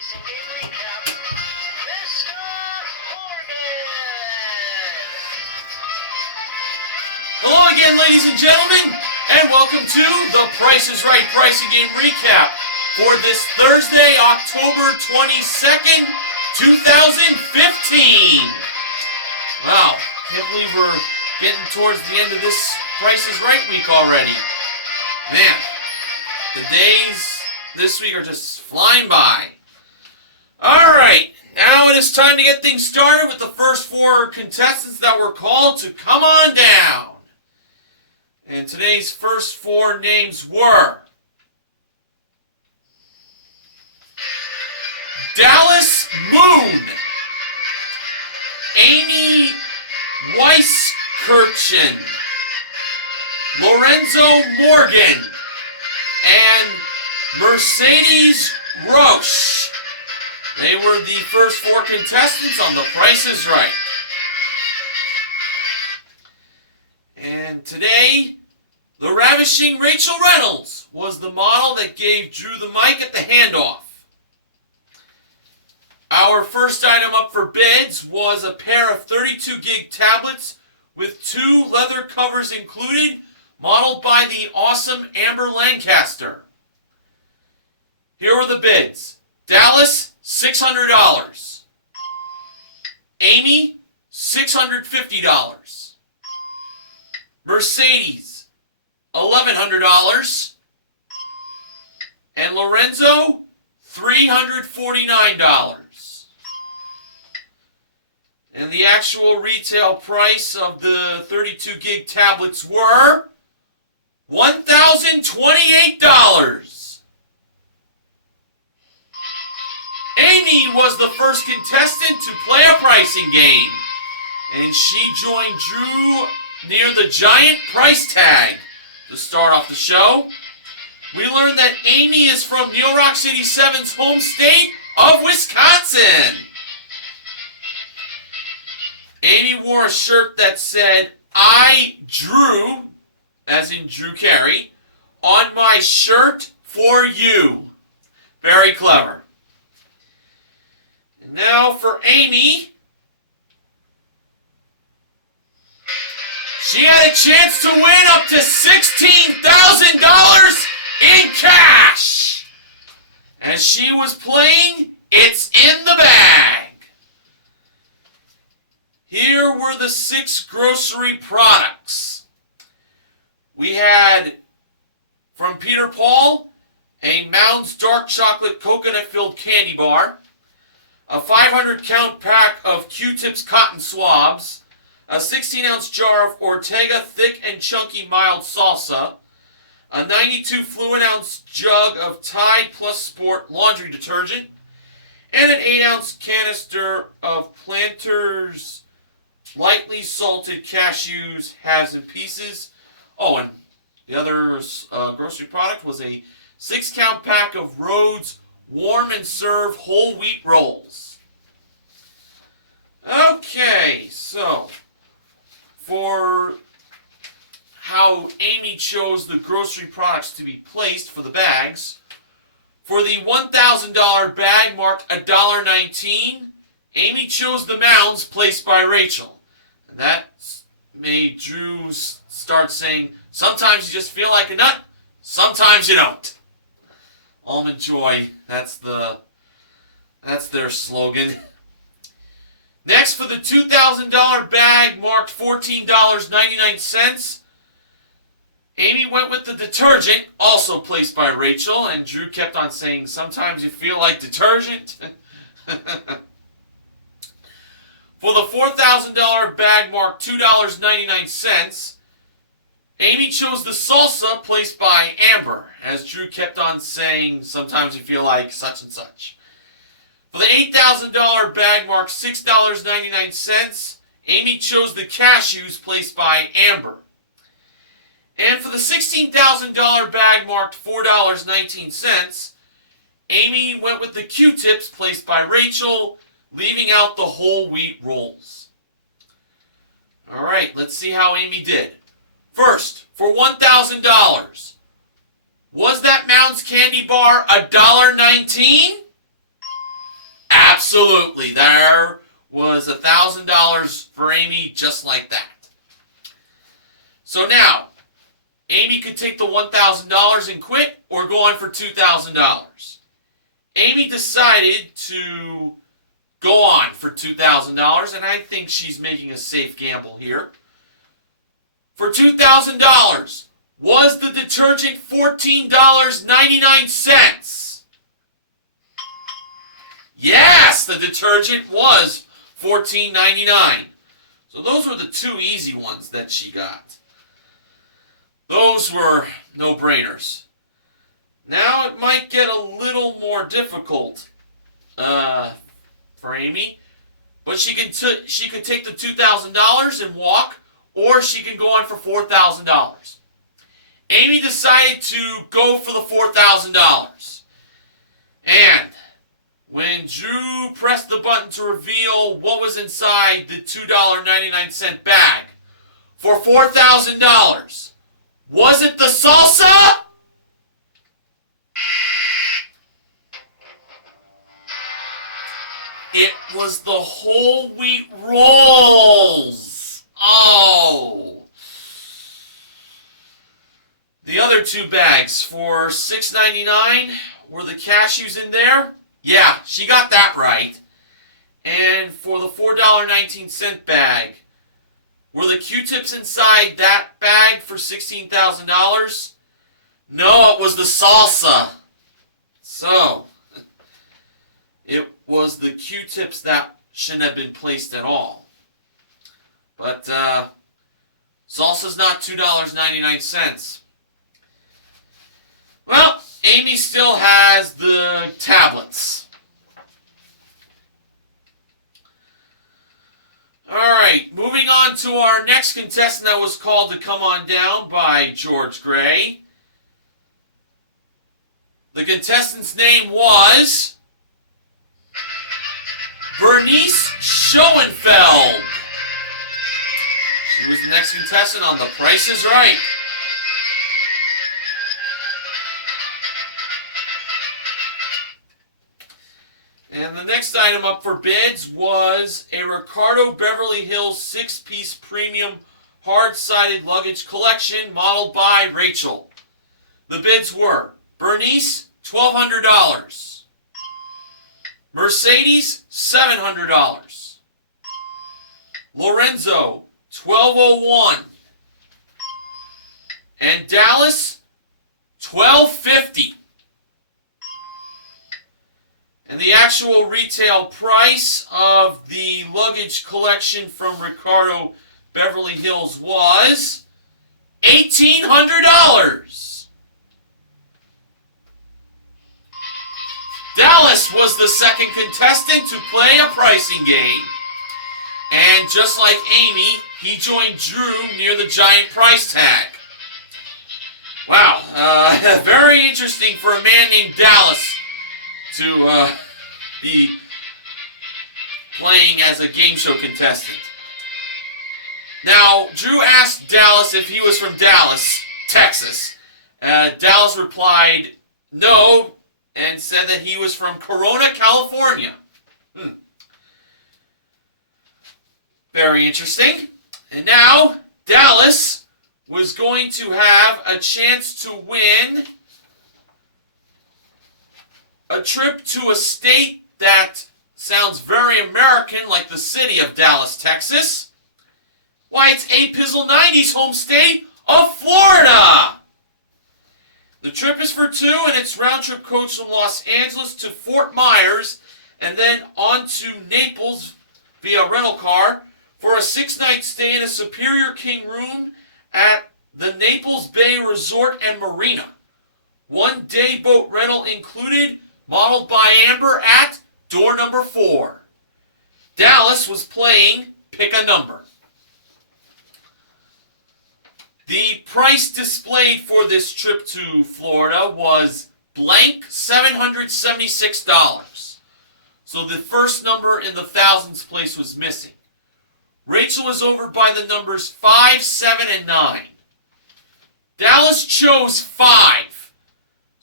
pricing game recap, Mr. Morgan. Hello again, ladies and gentlemen, and welcome to the Price is Right Pricing Game Recap for this Thursday, October 22nd, 2015. Wow, can't believe we're getting towards the end of this Price is Right week already. Man, the days this week are just flying by. Alright, now it is time to get things started with the first four contestants that were called to come on down. And today's first four names were Dallas Moon, Amy Weiskirchen, Lorenzo Morgan, and Mercedes Roche. They were the first four contestants on The Price is Right. And today, the ravishing Rachel Reynolds was the model that gave Drew the mic at the handoff. Our first item up for bids was a pair of 32 gig tablets with two leather covers included, modeled by the awesome Amber Lancaster. Here are the bids. Dallas, $600. Amy, $650. Mercedes, $1,100. And Lorenzo, $349. And the actual retail price of the 32 gig tablets were $1,028. Amy was the first contestant to play a pricing game, and she joined Drew near the giant price tag. To start off the show, we learned that Amy is from Neil Rock City 7's home state of Wisconsin. Amy wore a shirt that said, "I drew," as in Drew Carey, "on my shirt for you." Very clever. And now for Amy. She had a chance to win up to $16,000 in cash. As she was playing, It's in the Bag. Here were the 6 grocery products. We had, from Peter Paul, a Mounds Dark Chocolate Coconut-Filled Candy Bar, a 500-count pack of Q-Tips Cotton Swabs, a 16-ounce jar of Ortega Thick and Chunky Mild Salsa, a 92 fluid-ounce jug of Tide Plus Sport Laundry Detergent, and an 8-ounce canister of Planters Lightly Salted Cashews, Halves and Pieces. Oh, and the other grocery product was a 6-count pack of Rhodes Warm and Serve Whole Wheat Rolls. Okay, so for how Amy chose the grocery products to be placed for the bags, for the $1,000 bag marked $1.19, Amy chose the Mounds placed by Rachel. And that made Drew start saying, sometimes you just feel like a nut, sometimes you don't. Almond Joy, that's their slogan. Next, for the $2,000 bag marked $14.99, Amy went with the detergent, also placed by Rachel, and Drew kept on saying, sometimes you feel like detergent. For the $4,000 bag marked $2.99, Amy chose the salsa placed by Amber, as Drew kept on saying, sometimes you feel like such and such. For the $8,000 bag marked $6.99, Amy chose the cashews placed by Amber. And for the $16,000 bag marked $4.19, Amy went with the Q-tips placed by Rachel, leaving out the whole wheat rolls. Alright, let's see how Amy did. First, for $1,000, was that Mounds candy bar $1.19? Absolutely. There was $1,000 for Amy just like that. So now, Amy could take the $1,000 and quit or go on for $2,000. Amy decided to go on for $2,000, and I think she's making a safe gamble here. For $2,000, was the detergent $14.99? Yes, the detergent was $14.99. So those were the two easy ones that she got. Those were no-brainers. Now it might get a little more difficult for Amy, but she could take the $2,000 and walk, or she can go on for $4,000. Amy decided to go for the $4,000. And when Drew pressed the button to reveal what was inside the $2.99 bag for $4,000, was it the salsa? It was the whole wheat rolls. Oh. The other two bags for $6.99, were the cashews in there? Yeah, she got that right. And for the $4.19 bag, were the Q-tips inside that bag for $16,000? No, it was the salsa. So, it was the Q-tips that shouldn't have been placed at all. But salsa's not $2.99. Well, Amy still has the tablets. Alright, moving on to our next contestant that was called to come on down by George Gray. The contestant's name was Bernice Schoenfeld. She was the next contestant on The Price is Right. And the next item up for bids was a Ricardo Beverly Hills 6-piece premium hard-sided luggage collection modeled by Rachel. The bids were Bernice, $1,200. Mercedes, $700. Lorenzo, $1,201. And Dallas, $1,250. And the actual retail price of the luggage collection from Ricardo Beverly Hills was $1,800. Dallas was the second contestant to play a pricing game. And just like Amy, he joined Drew near the giant price tag. Wow, very interesting for a man named Dallas to be playing as a game show contestant. Now, Drew asked Dallas if he was from Dallas, Texas. Dallas replied no and said that he was from Corona, California. Very interesting. And now, Dallas was going to have a chance to win a trip to a state that sounds very American, like the city of Dallas, Texas. Why, it's A. Pizzle 90's home state of Florida. The trip is for two, and it's round-trip coach from Los Angeles to Fort Myers, and then on to Naples via rental car for a 6-night stay in a Superior King room at the Naples Bay Resort and Marina. 1-day boat rental included, modeled by Amber at door number 4. Dallas was playing Pick a Number. The price displayed for this trip to Florida was blank $776. So the first number in the thousands place was missing. Rachel was over by the numbers 5, 7, and 9. Dallas chose 5.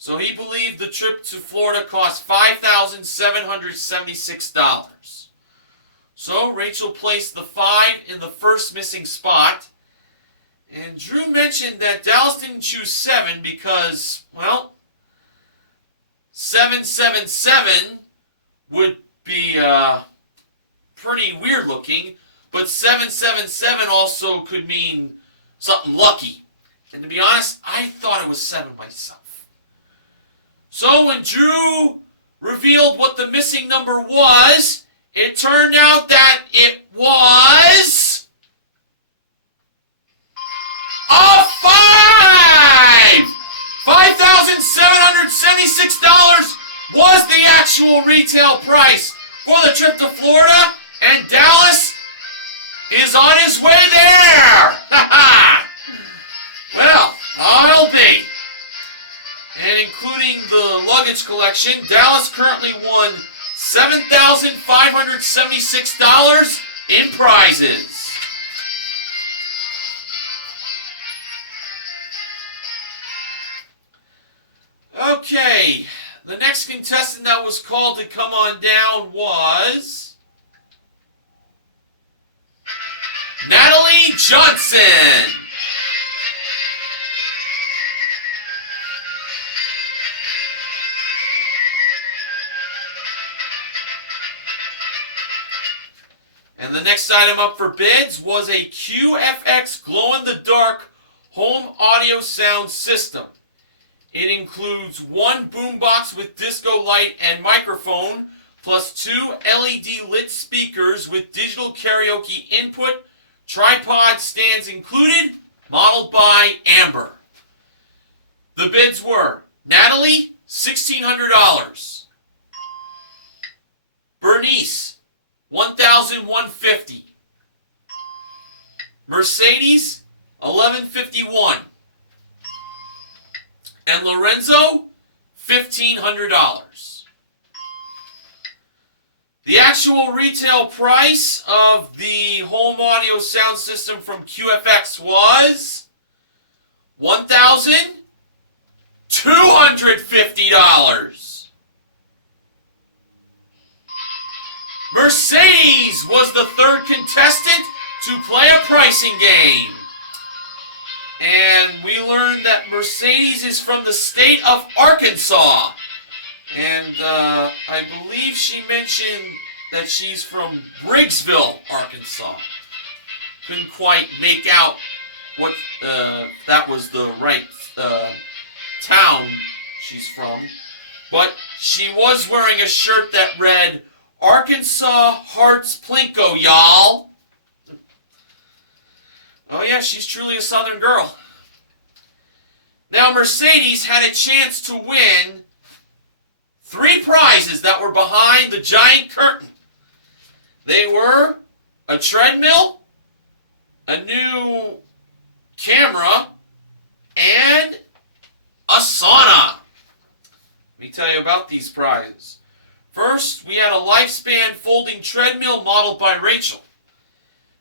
So he believed the trip to Florida cost $5,776. So Rachel placed the 5 in the first missing spot. And Drew mentioned that Dallas didn't choose 7 because, well, 777 would be pretty weird looking, but 777 also could mean something lucky. And to be honest, I thought it was 7 myself. So when Drew revealed what the missing number was, it turned out that it was a 5! $5,776 was the actual retail price for the trip to Florida, and Dallas is on his way there! Well, I'll be. And including the luggage collection, Dallas currently won $7,576 in prizes. Okay, the next contestant that was called to come on down was Natalie Johnson. And the next item up for bids was a QFX glow-in-the-dark home audio sound system. It includes 1 boombox with disco light and microphone, plus 2 LED lit speakers with digital karaoke input, tripod stands included, modeled by Amber. The bids were Natalie, $1,600. Bernice, $1,150. Mercedes, $1,151. And Lorenzo, $1,500. The actual retail price of the home audio sound system from QFX was $1,250. Mercedes was the third contestant to play a pricing game. And we learned that Mercedes is from the state of Arkansas. And I believe she mentioned that she's from Briggsville, Arkansas. Couldn't quite make out what that was the right town she's from. But she was wearing a shirt that read, Arkansas Hearts Plinko, y'all. Oh yeah, she's truly a Southern girl. Now Mercedes had a chance to win 3 prizes that were behind the giant curtain. They were a treadmill, a new camera, and a sauna. Let me tell you about these prizes. First, we had a lifespan folding treadmill modeled by Rachel.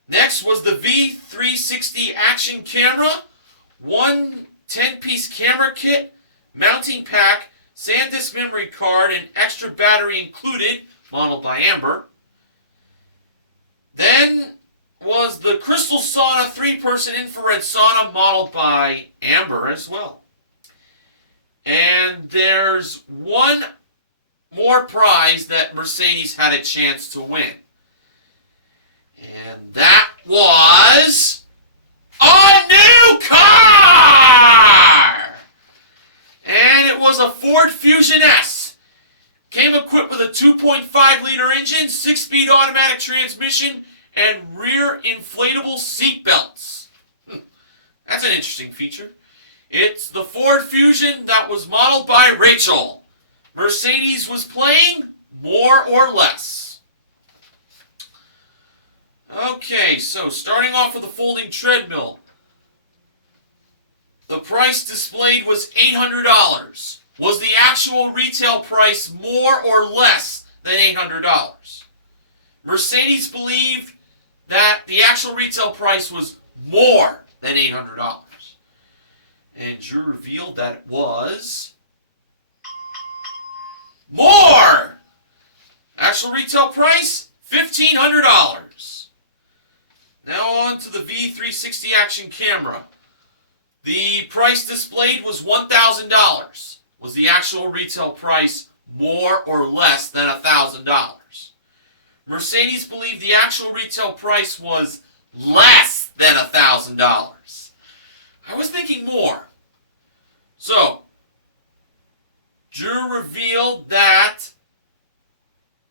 Next was the V360 action camera, 1 10-piece camera kit, mounting pack, SanDisk memory card, and extra battery included, modeled by Amber. Then was the Crystal Sauna 3-person infrared sauna, modeled by Amber as well. And there's one more prize that Mercedes had a chance to win. And that was a new car! And it was a Ford Fusion S. Came equipped with a 2.5-liter engine, 6-speed automatic transmission, and rear inflatable seat belts. That's an interesting feature. It's the Ford Fusion that was modeled by Rachel. Mercedes was playing more or less. Okay, so starting off with the folding treadmill. The price displayed was $800. Was the actual retail price more or less than $800? Mercedes believed that the actual retail price was more than $800. And Drew revealed that it was actual retail price, $1,500. Now on to the V360 action camera. The price displayed was $1,000. Was the actual retail price more or less than $1,000? Mercedes believed the actual retail price was less than $1,000. I was thinking more. So, Drew revealed that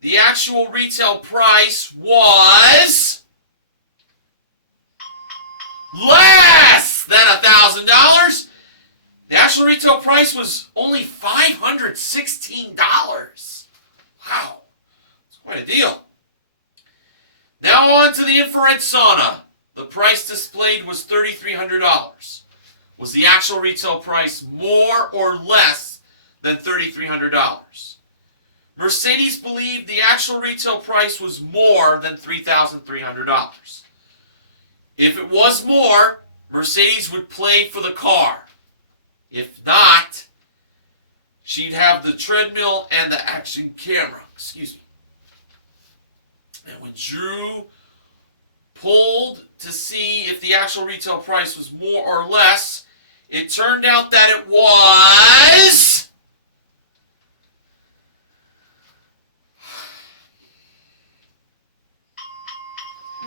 the actual retail price was less than $1,000. The actual retail price was only $516. Wow, it's quite a deal. Now on to the infrared sauna. The price displayed was $3,300. Was the actual retail price more or less than $3,300? Mercedes believed the actual retail price was more than $3,300. If it was more, Mercedes would play for the car. If not, she'd have the treadmill and the action camera. Excuse me. And when Drew pulled to see if the actual retail price was more or less, it turned out that it was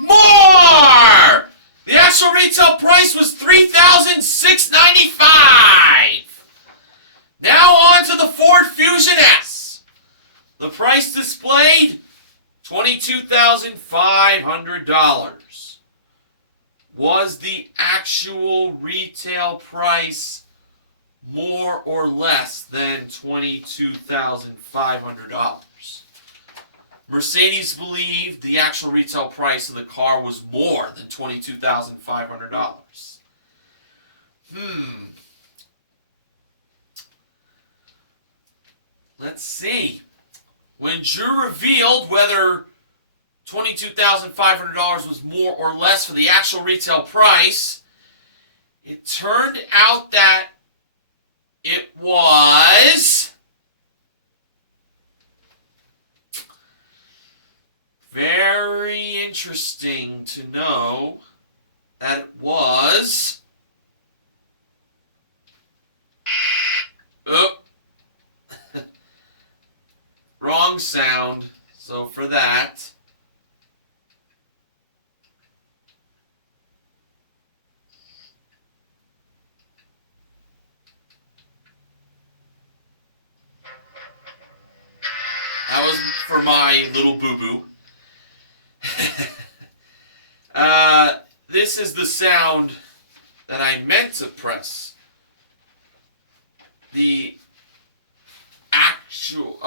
more! The actual retail price was $3,695. Now on to the Ford Fusion S. The price displayed, $22,500. Was the actual retail price more or less than $22,500? Mercedes believed the actual retail price of the car was more than $22,500. Let's see. When Drew revealed whether $22,500 was more or less for the actual retail price, it turned out that it was very interesting to know that it was wrong sound. So for that, that was for my little boo-boo. This is the sound that I meant to press. The actual,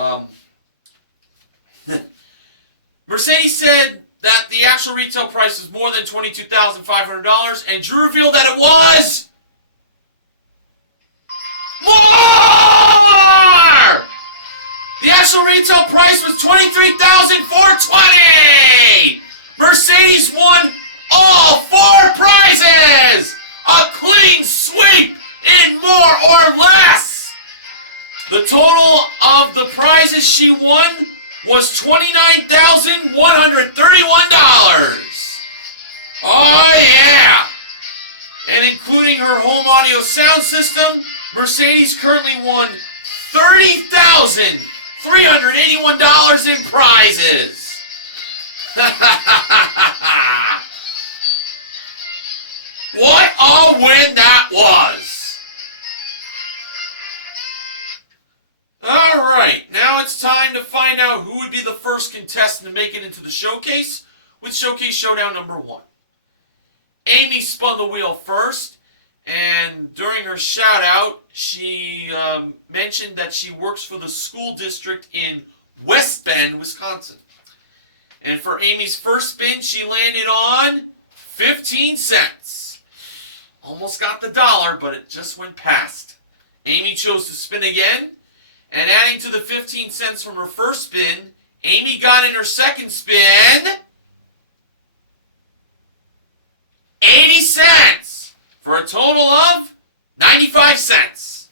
Mercedes said that the actual retail price is more than $22,500, and Drew revealed that it was more! The actual retail price was $23,420! Mercedes won all 4 prizes! A clean sweep in more or less! The total of the prizes she won was $29,131. Oh yeah! And including her home audio sound system, Mercedes currently won $30,381 in prizes. What a win that was! Alright, now it's time to find out who would be the first contestant to make it into the showcase with Showcase Showdown number 1. Amy spun the wheel first, and during her shout out, she mentioned that she works for the school district in West Bend, Wisconsin. And for Amy's first spin, she landed on 15 cents. Almost got the dollar, but it just went past. Amy chose to spin again, and adding to the 15 cents from her first spin, Amy got in her second spin 80 cents for a total of 95 cents.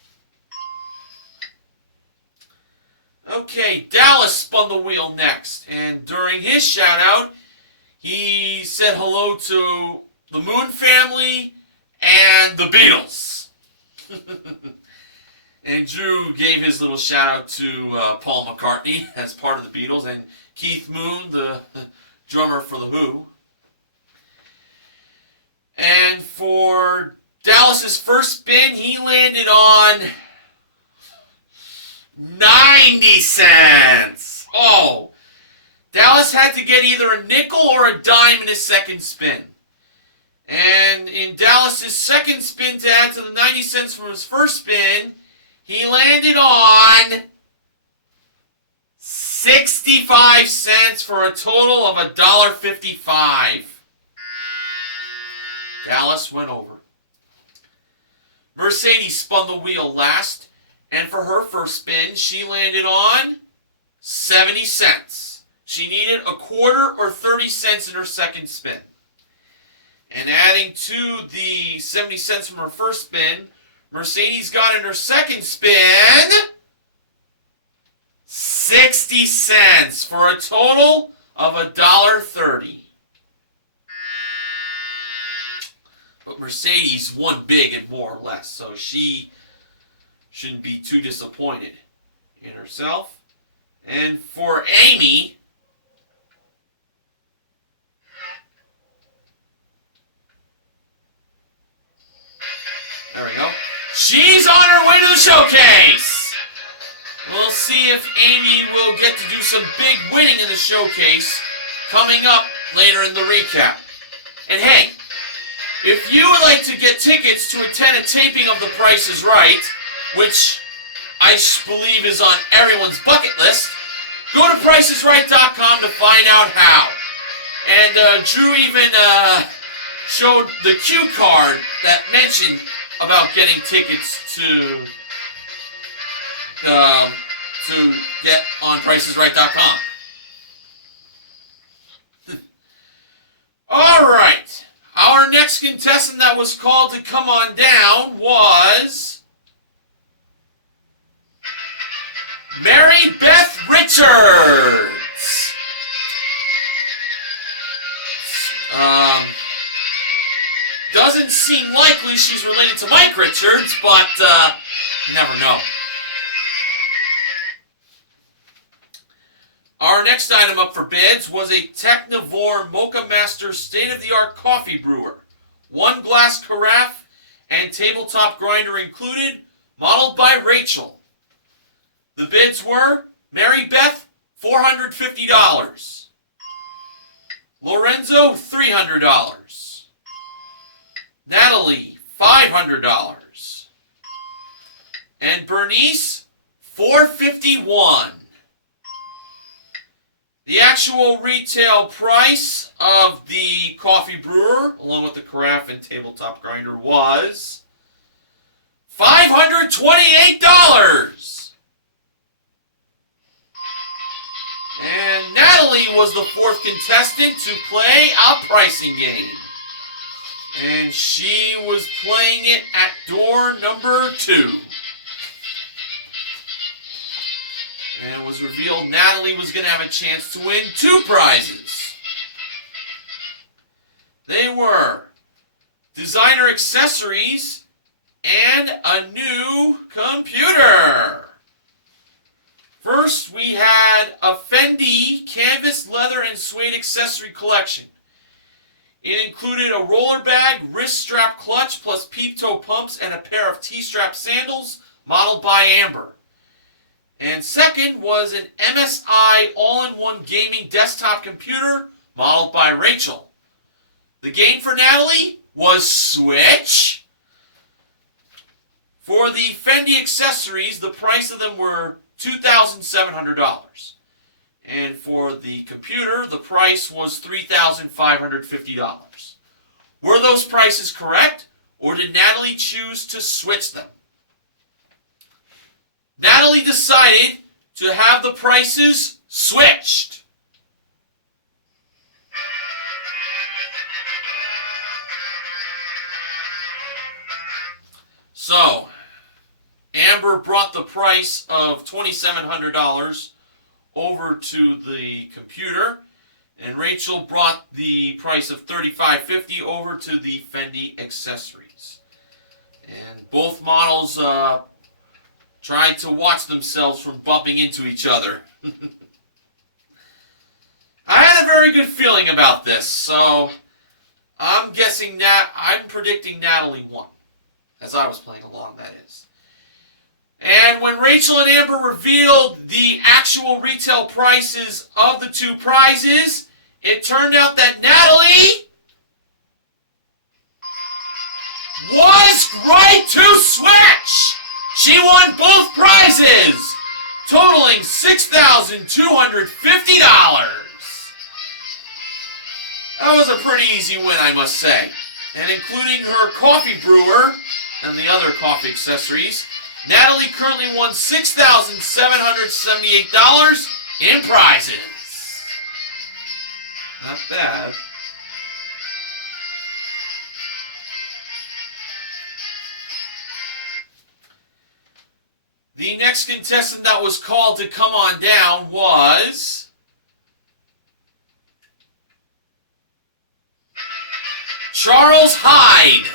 Okay, Dallas spun the wheel next, and during his shout out, he said hello to the Moon family and the Beatles. And Drew gave his little shout out to Paul McCartney as part of the Beatles, and Keith Moon, the drummer for the Who. And for Dallas's first spin, he landed on 90 cents. Oh, Dallas had to get either a nickel or a dime in his second spin. And in Dallas's second spin to add to the 90 cents from his first spin, he landed on 65 cents for a total of $1.55. Dallas went over. Mercedes spun the wheel last, and for her first spin, she landed on 70 cents. She needed a quarter or 30 cents in her second spin. And adding to the 70 cents from her first spin, Mercedes got in her second spin 60 cents for a total of $1.30. But Mercedes won big and more or less, so she shouldn't be too disappointed in herself. And for Amy, there we go. She's on her way to the showcase. We'll see if Amy will get to do some big winning in the showcase coming up later in the recap. And hey, if you would like to get tickets to attend a taping of The Price is Right, which I believe is on everyone's bucket list, go to PricesRight.com to find out how. And Drew even showed the cue card that mentioned about getting tickets to get on PricesRight.com. All right. Our next contestant that was called to come on down was Mary Beth Richards. Doesn't seem likely she's related to Mike Richards, but you never know. Our next item up for bids was a Technivore Mocha Master state-of-the-art coffee brewer. 1 glass carafe and tabletop grinder included, modeled by Rachel. The bids were Mary Beth, $450. Lorenzo, $300. Natalie, $500. And Bernice, $451. The actual retail price of the coffee brewer, along with the carafe and tabletop grinder, was $528. And Natalie was the fourth contestant to play a pricing game. And she was playing it at door number 2. And it was revealed Natalie was going to have a chance to win 2 prizes. They were designer accessories and a new computer. First, we had a Fendi canvas, leather, and suede accessory collection. It included a roller bag, wrist strap clutch, plus peep toe pumps, and a pair of T-strap sandals modeled by Amber. And second was an MSI all-in-one gaming desktop computer modeled by Rachel. The game for Natalie was Switch. For the Fendi accessories, the price of them were $2,700. And for the computer, the price was $3,550. Were those prices correct, or did Natalie choose to switch them? Natalie decided to have the prices switched. So, Amber brought the price of $2,700 over to the computer, and Rachel brought the price of $35.50 over to the Fendi accessories. And both models tried to watch themselves from bumping into each other. I had a very good feeling about this, so I'm predicting Natalie won, as I was playing along, that is. And when Rachel and Amber revealed the actual retail prices of the two prizes, it turned out that Natalie was right to switch! She won both prizes, totaling $6,250. That was a pretty easy win, I must say. And including her coffee brewer and the other coffee accessories, Natalie currently won $6,778 in prizes. Not bad. The next contestant that was called to come on down was Charles Hyde.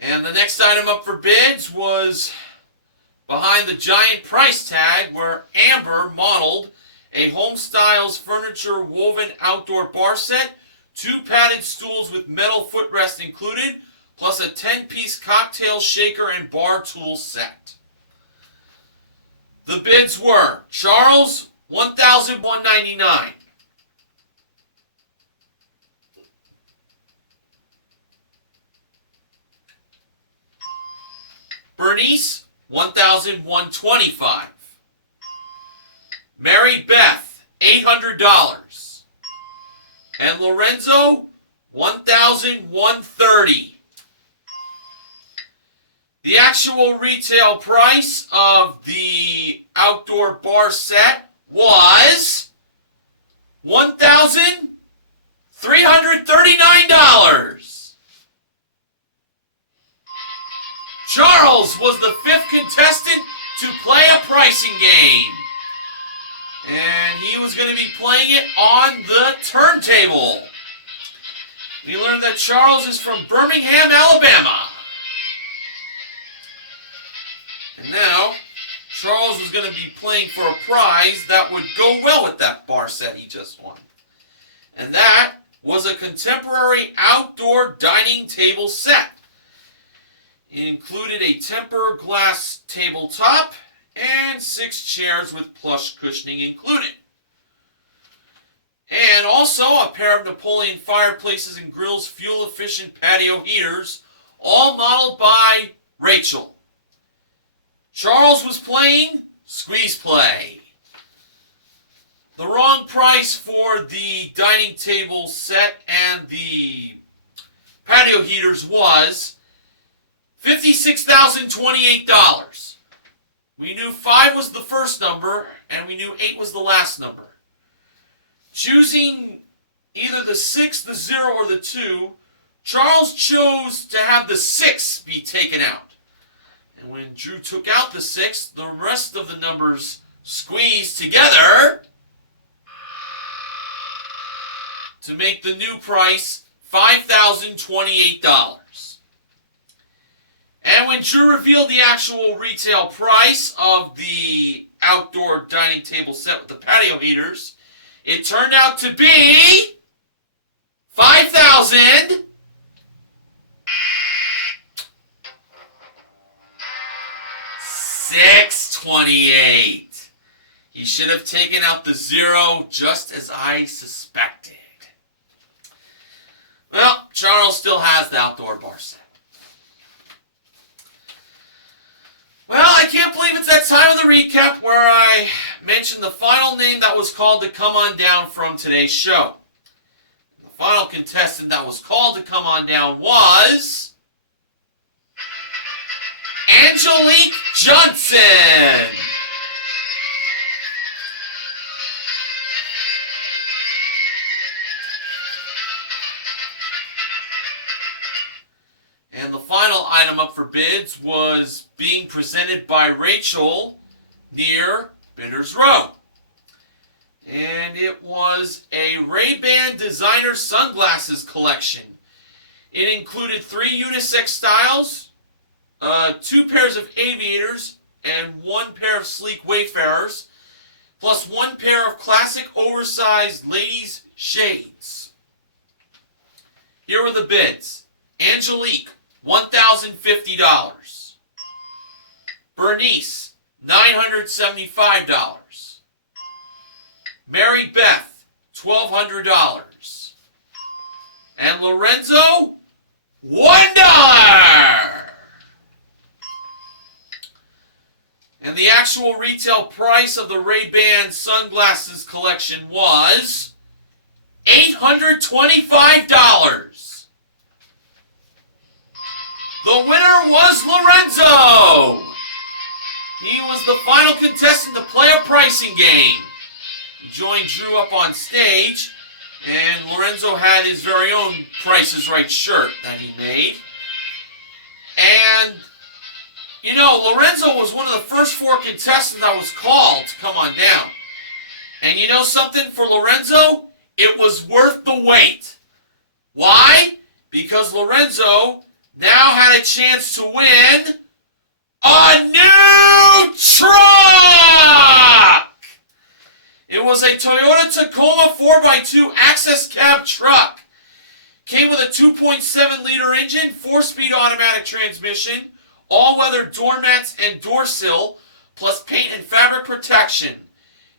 And the next item up for bids was behind the giant price tag, where Amber modeled a Home Styles furniture woven outdoor bar set, 2 padded stools with metal footrest included, plus a 10-piece cocktail shaker and bar tool set. The bids were Charles, $1,199. Bernice, $1,125. Mary Beth, $800. And Lorenzo, $1,130. The actual retail price of the outdoor bar set was $1,339. Charles was the 5th contestant to play a pricing game. And he was going to be playing it on the turntable. We learned that Charles is from Birmingham, Alabama. And now, Charles was going to be playing for a prize that would go well with that bar set he just won. And that was a contemporary outdoor dining table set. It included a tempered glass tabletop and 6 chairs with plush cushioning included. And also a pair of Napoleon fireplaces and grills, fuel-efficient patio heaters, all modeled by Rachel. Charles was playing squeeze play. The wrong price for the dining table set and the patio heaters was $56,028. We knew 5 was the first number, and we knew 8 was the last number. Choosing either the 6, the 0, or the 2, Charles chose to have the 6 be taken out. And when Drew took out the 6, the rest of the numbers squeezed together to make the new price $5,028. And when Drew revealed the actual retail price of the outdoor dining table set with the patio heaters, it turned out to be $5,628. He should have taken out the 0, just as I suspected. Well, Charles still has the outdoor bar set. Well, I can't believe it's that time of the recap where I mentioned the final name that was called to come on down from today's show. The final contestant that was called to come on down was Angelique Johnson. item up for bids was being presented by Rachel near Bidders Row. And it was a Ray-Ban designer sunglasses collection. It included 3 unisex styles, 2 pairs of aviators, and 1 pair of sleek Wayfarers, plus 1 pair of classic oversized ladies' shades. Here were the bids. Angelique, $1,050. Bernice, $975. Mary Beth, $1,200. And Lorenzo, $1. And the actual retail price of the Ray-Ban sunglasses collection was $825. The winner was Lorenzo. He was the final contestant to play a pricing game. He joined Drew up on stage, and Lorenzo had his very own Price is Right shirt that he made. And, you know, Lorenzo was one of the first 4 contestants that was called to come on down. And you know something, for Lorenzo, it was worth the wait. Why? Because Lorenzo now had a chance to win a new truck! It was a Toyota Tacoma 4x2 access cab truck. Came with a 2.7-liter engine, 4-speed automatic transmission, all-weather door mats and door sill, plus paint and fabric protection.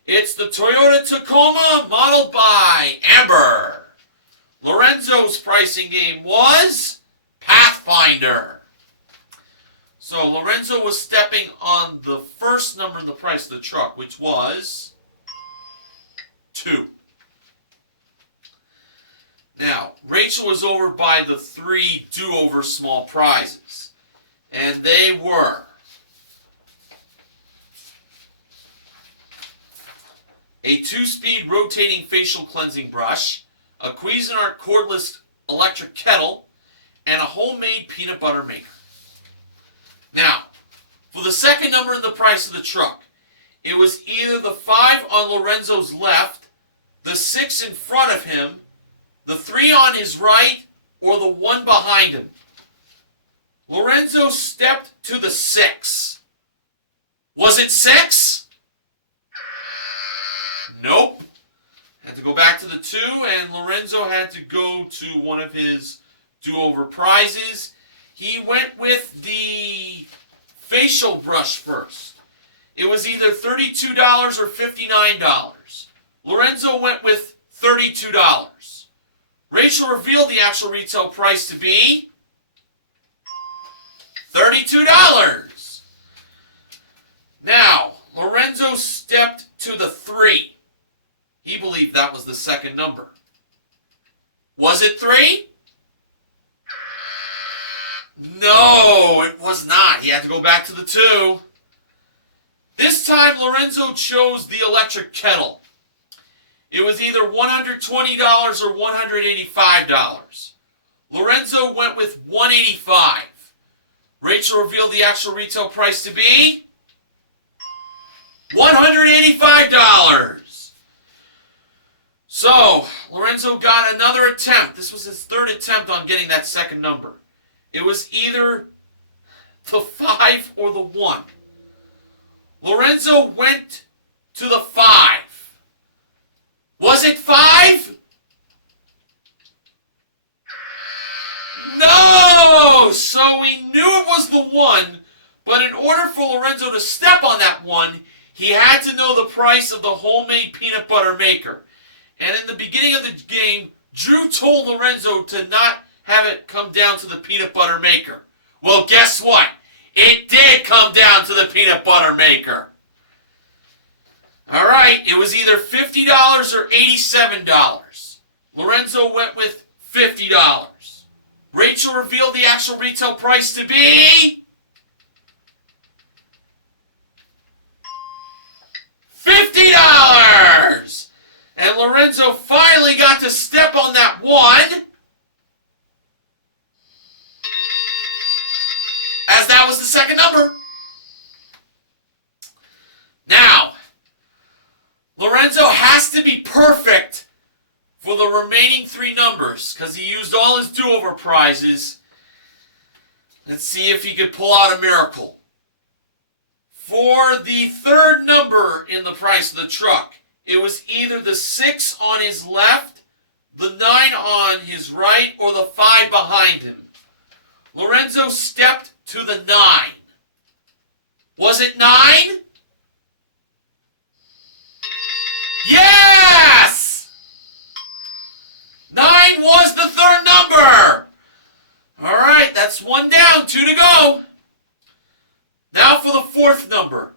It's the Toyota Tacoma, modeled by Amber. Lorenzo's pricing game was Pathfinder. So Lorenzo was stepping on the first number in the price of the truck, which was 2. Now, Rachel was over by the 3 do-over small prizes. And they were a 2-speed rotating facial cleansing brush, a Cuisinart cordless electric kettle, and a homemade peanut butter maker. Now, for the second number in the price of the truck, it was either the 5 on Lorenzo's left, the 6 in front of him, the 3 on his right, or the 1 behind him. Lorenzo stepped to the 6. Was it 6? Nope. Had to go back to the 2, and Lorenzo had to go to one of his do-over prizes. He went with the facial brush first. It was either $32 or $59. Lorenzo went with $32. Rachel revealed the actual retail price to be $32. Now, Lorenzo stepped to the 3. He believed that was the second number. Was it 3? No, it was not. He had to go back to the 2. This time, Lorenzo chose the electric kettle. It was either $120 or $185. Lorenzo went with $185. Rachel revealed the actual retail price to be $185. So, Lorenzo got another attempt. This was his 3rd attempt on getting that second number. It was either the 5 or the 1. Lorenzo went to the 5. Was it 5? No! So we knew it was the 1, but in order for Lorenzo to step on that 1, he had to know the price of the homemade peanut butter maker. And in the beginning of the game, Drew told Lorenzo to not have it come down to the peanut butter maker. Well, guess what? It did come down to the peanut butter maker. All right, it was either $50 or $87. Lorenzo went with $50. Rachel revealed the actual retail price to be $50. And Lorenzo finally got to step on that 1. Lorenzo has to be perfect for the remaining 3 numbers because he used all his do-over prizes. Let's see if he could pull out a miracle. For the 3rd number in the price of the truck, it was either the 6 on his left, the 9 on his right, or the 5 behind him. Lorenzo stepped to the 9. Was it 9? Yes! 9 was the 3rd number. All right, that's 1 down, 2 to go. Now for the 4th number.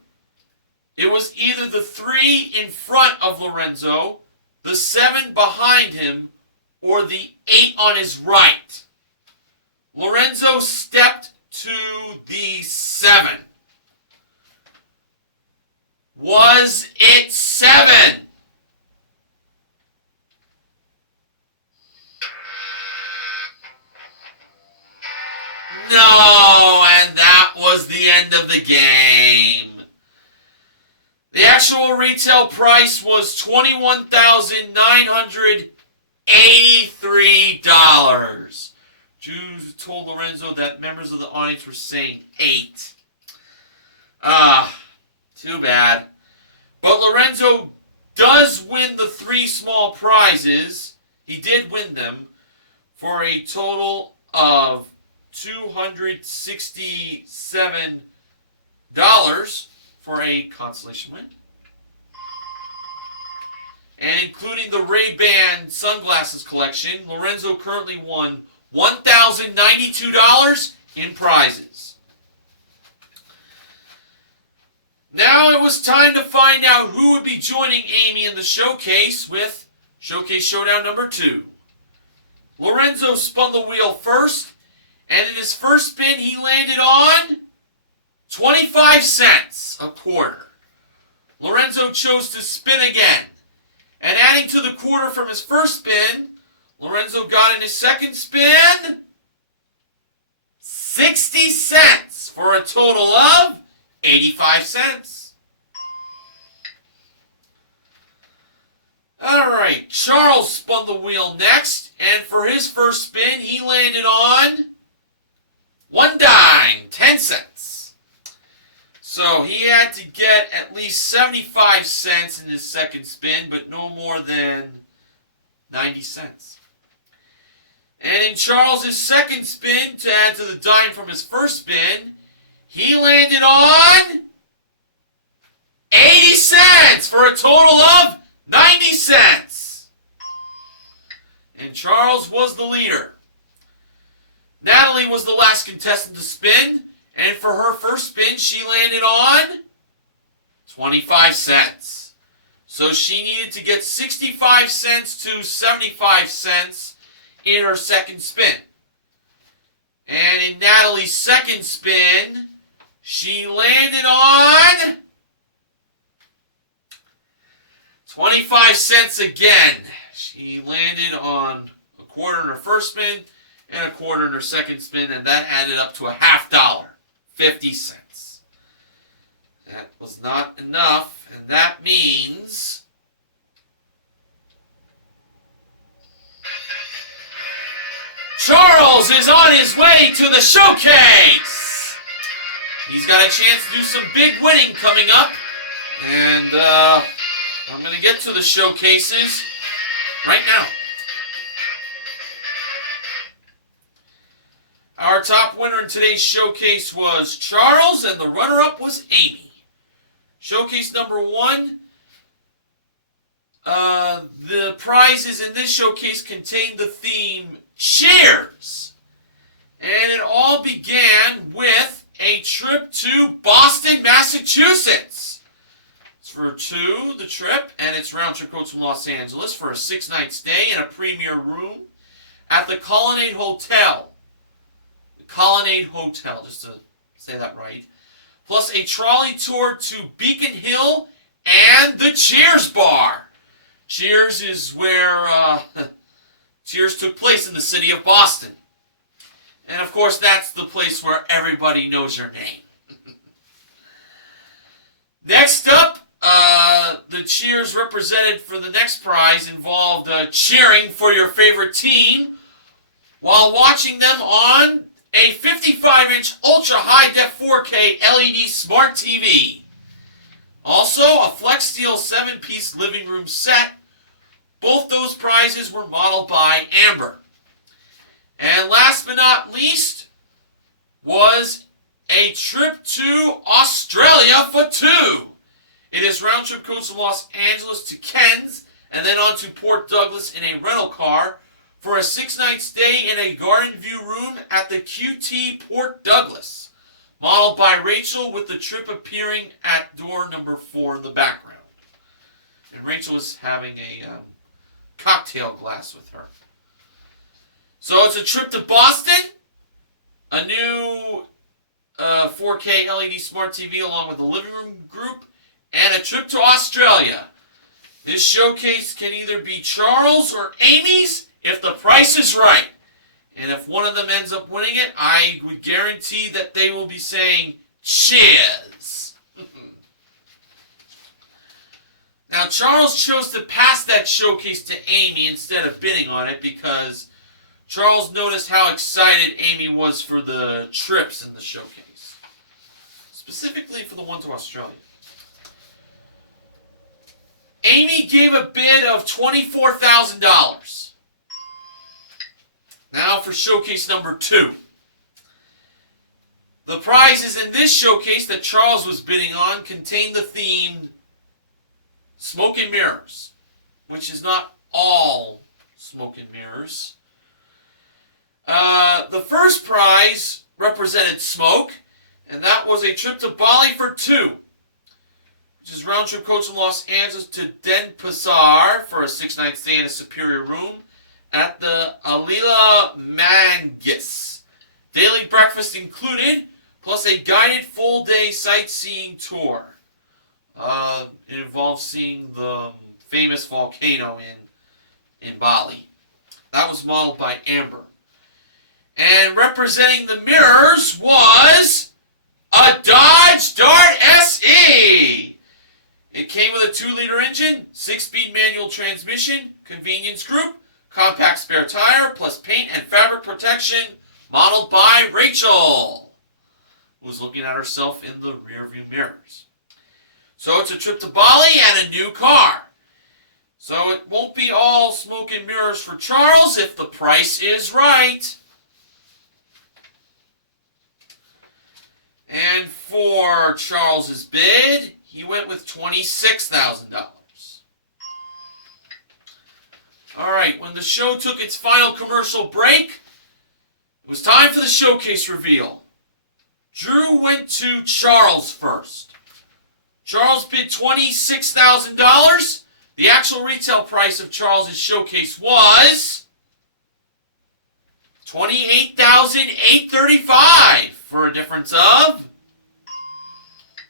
It was either the 3 in front of Lorenzo, the 7 behind him, or the 8 on his right. Lorenzo stepped to the 7. Was it 7? No, and that was the end of the game. The actual retail price was $21,983. Jews told Lorenzo that members of the audience were saying 8. Too bad. But Lorenzo does win the 3 small prizes. He did win them for a total of $267 for a consolation win. And including the Ray-Ban sunglasses collection, Lorenzo currently won $1,092 in prizes. Now it was time to find out who would be joining Amy in the showcase with Showcase Showdown number 2. Lorenzo spun the wheel first, and in his first spin he landed on 25 cents, a quarter. Lorenzo chose to spin again, and adding to the quarter from his first spin, Lorenzo got in his second spin 60 cents for a total of 85 cents. Alright, Charles spun the wheel next, and for his first spin, he landed on 1 dime, 10 cents. So he had to get at least 75 cents in his second spin, but no more than 90 cents. And in Charles's second spin, to add to the dime from his first spin, he landed on 80 cents for a total of 90 cents. And Charles was the leader. Natalie was the last contestant to spin, and for her first spin, she landed on 25 cents. So she needed to get 65 cents to 75 cents in her second spin. And in Natalie's second spin, she landed on 25 cents again. She landed on a quarter in her first spin and a quarter in her second spin, and that added up to a $50, 50 cents. That was not enough, and that means Charles is on his way to the showcase. He's got a chance to do some big winning coming up, and I'm going to get to the showcases right now. Our top winner in today's showcase was Charles, and the runner-up was Amy. Showcase number 1, the prizes in this showcase contain the theme Cheers. And it all began with a trip to Boston, Massachusetts. It's for 2, the trip, and it's round-trip quotes from Los Angeles for a 6-night stay in a premier room at the Colonnade Hotel. The Colonnade Hotel, just to say that right. Plus a trolley tour to Beacon Hill and the Cheers Bar. Cheers is where Cheers took place in the city of Boston. And of course, that's the place where everybody knows your name. Next up, The cheers represented for the next prize involved cheering for your favorite team while watching them on a 55-inch ultra-high-def 4K LED smart TV. Also, a Flex Steel 7-piece living room set. Both those prizes were modeled by Amber. And last but not least was a trip to Australia for two. It is round-trip coach from Los Angeles to Cairns and then on to Port Douglas in a rental car for a 6-night stay in a garden view room at the QT Port Douglas, modeled by Rachel, with the trip appearing at door number 4 in the background. And Rachel is having a cocktail glass with her. So it's a trip to Boston, a new 4K LED smart TV along with a living room group, and a trip to Australia. This showcase can either be Charles or Amy's if the price is right. And if one of them ends up winning it, I would guarantee that they will be saying, cheers. Now, Charles chose to pass that showcase to Amy instead of bidding on it because Charles noticed how excited Amy was for the trips in the showcase. Specifically for the one to Australia. Amy gave a bid of $24,000. Now for showcase number 2. The prizes in this showcase that Charles was bidding on contain the theme Smoke and Mirrors, which is not all smoke and mirrors. The first prize represented smoke, and that was a trip to Bali for 2, which is round-trip coach from Los Angeles to Denpasar for a 6-night stay in a superior room at the Alila Mangis. Daily breakfast included, plus a guided full-day sightseeing tour. It involves seeing the famous volcano in Bali. That was modeled by Amber. And representing the mirrors was a Dodge Dart SE. It came with a 2-liter engine, 6-speed manual transmission, convenience group, compact spare tire, plus paint and fabric protection, modeled by Rachel, who was looking at herself in the rearview mirrors. So it's a trip to Bali and a new car. So it won't be all smoke and mirrors for Charles if the price is right. And for Charles's bid, he went with $26,000. All right, when the show took its final commercial break, it was time for the showcase reveal. Drew went to Charles first. Charles bid $26,000. The actual retail price of Charles's showcase was $28,835 for a difference of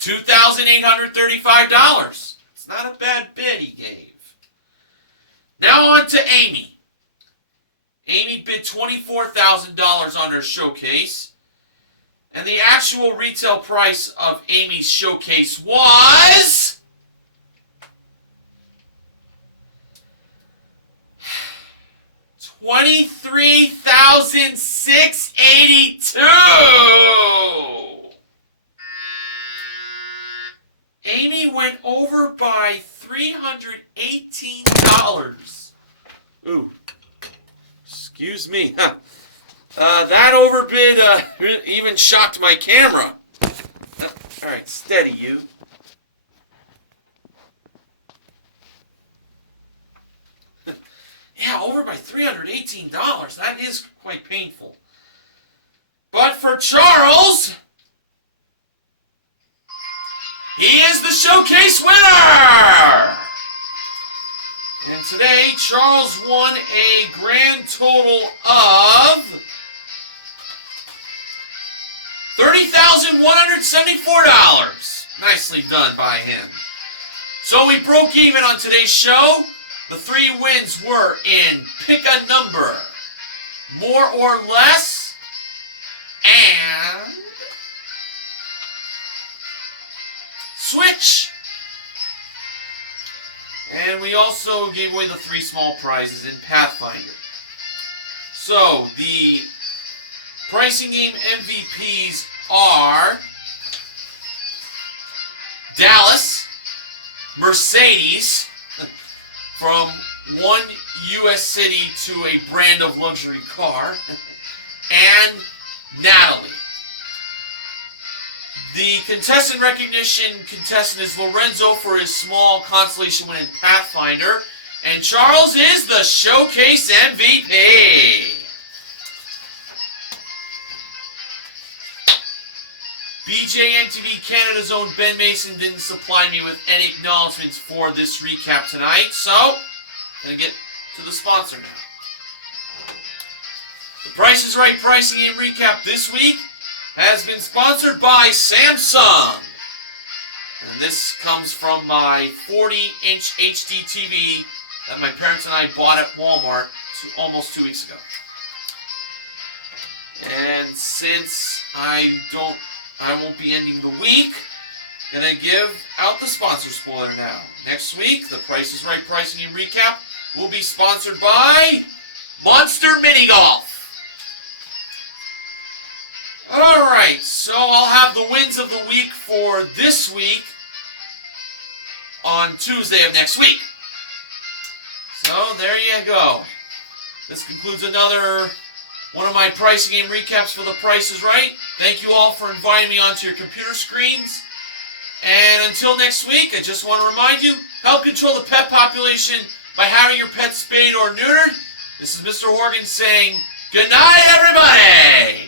$2,835. It's not a bad bid he gave. Now on to Amy. Amy bid $24,000 on her showcase. And the actual retail price of Amy's showcase was $23,682. Amy went over by $318. Ooh. Excuse me. That overbid even shocked my camera. All right, steady you. Yeah, over by $318. That is quite painful. But for Charles, he is the showcase winner! And today, Charles won a grand total of $30,174. Nicely done by him. So we broke even on today's show. The 3 wins were in Pick a Number, More or Less, and Switch. And we also gave away the 3 small prizes in Pathfinder. So, the pricing game MVPs are Dallas, Mercedes, from one U.S. city to a brand of luxury car, and Natalie. The contestant recognition contestant is Lorenzo for his small consolation win in Pathfinder, and Charles is the showcase MVP. BJMTV Canada's own Ben Mason didn't supply me with any acknowledgments for this recap tonight, so I'm going to get to the sponsor now. The Price is Right pricing game recap this week has been sponsored by Samsung. And this comes from my 40-inch HD TV that my parents and I bought at Walmart almost 2 weeks ago. And since I won't be ending the week, I'm going to give out the sponsor spoiler now. Next week, the Price is Right pricing game recap will be sponsored by Monster Mini Golf. Alright, so I'll have the wins of the week for this week on Tuesday of next week. So there you go. This concludes another one of my pricing game recaps for The Price is Right. Thank you all for inviting me onto your computer screens. And until next week, I just want to remind you, help control the pet population by having your pet spayed or neutered. This is Mr. Horgan saying, good night, everybody!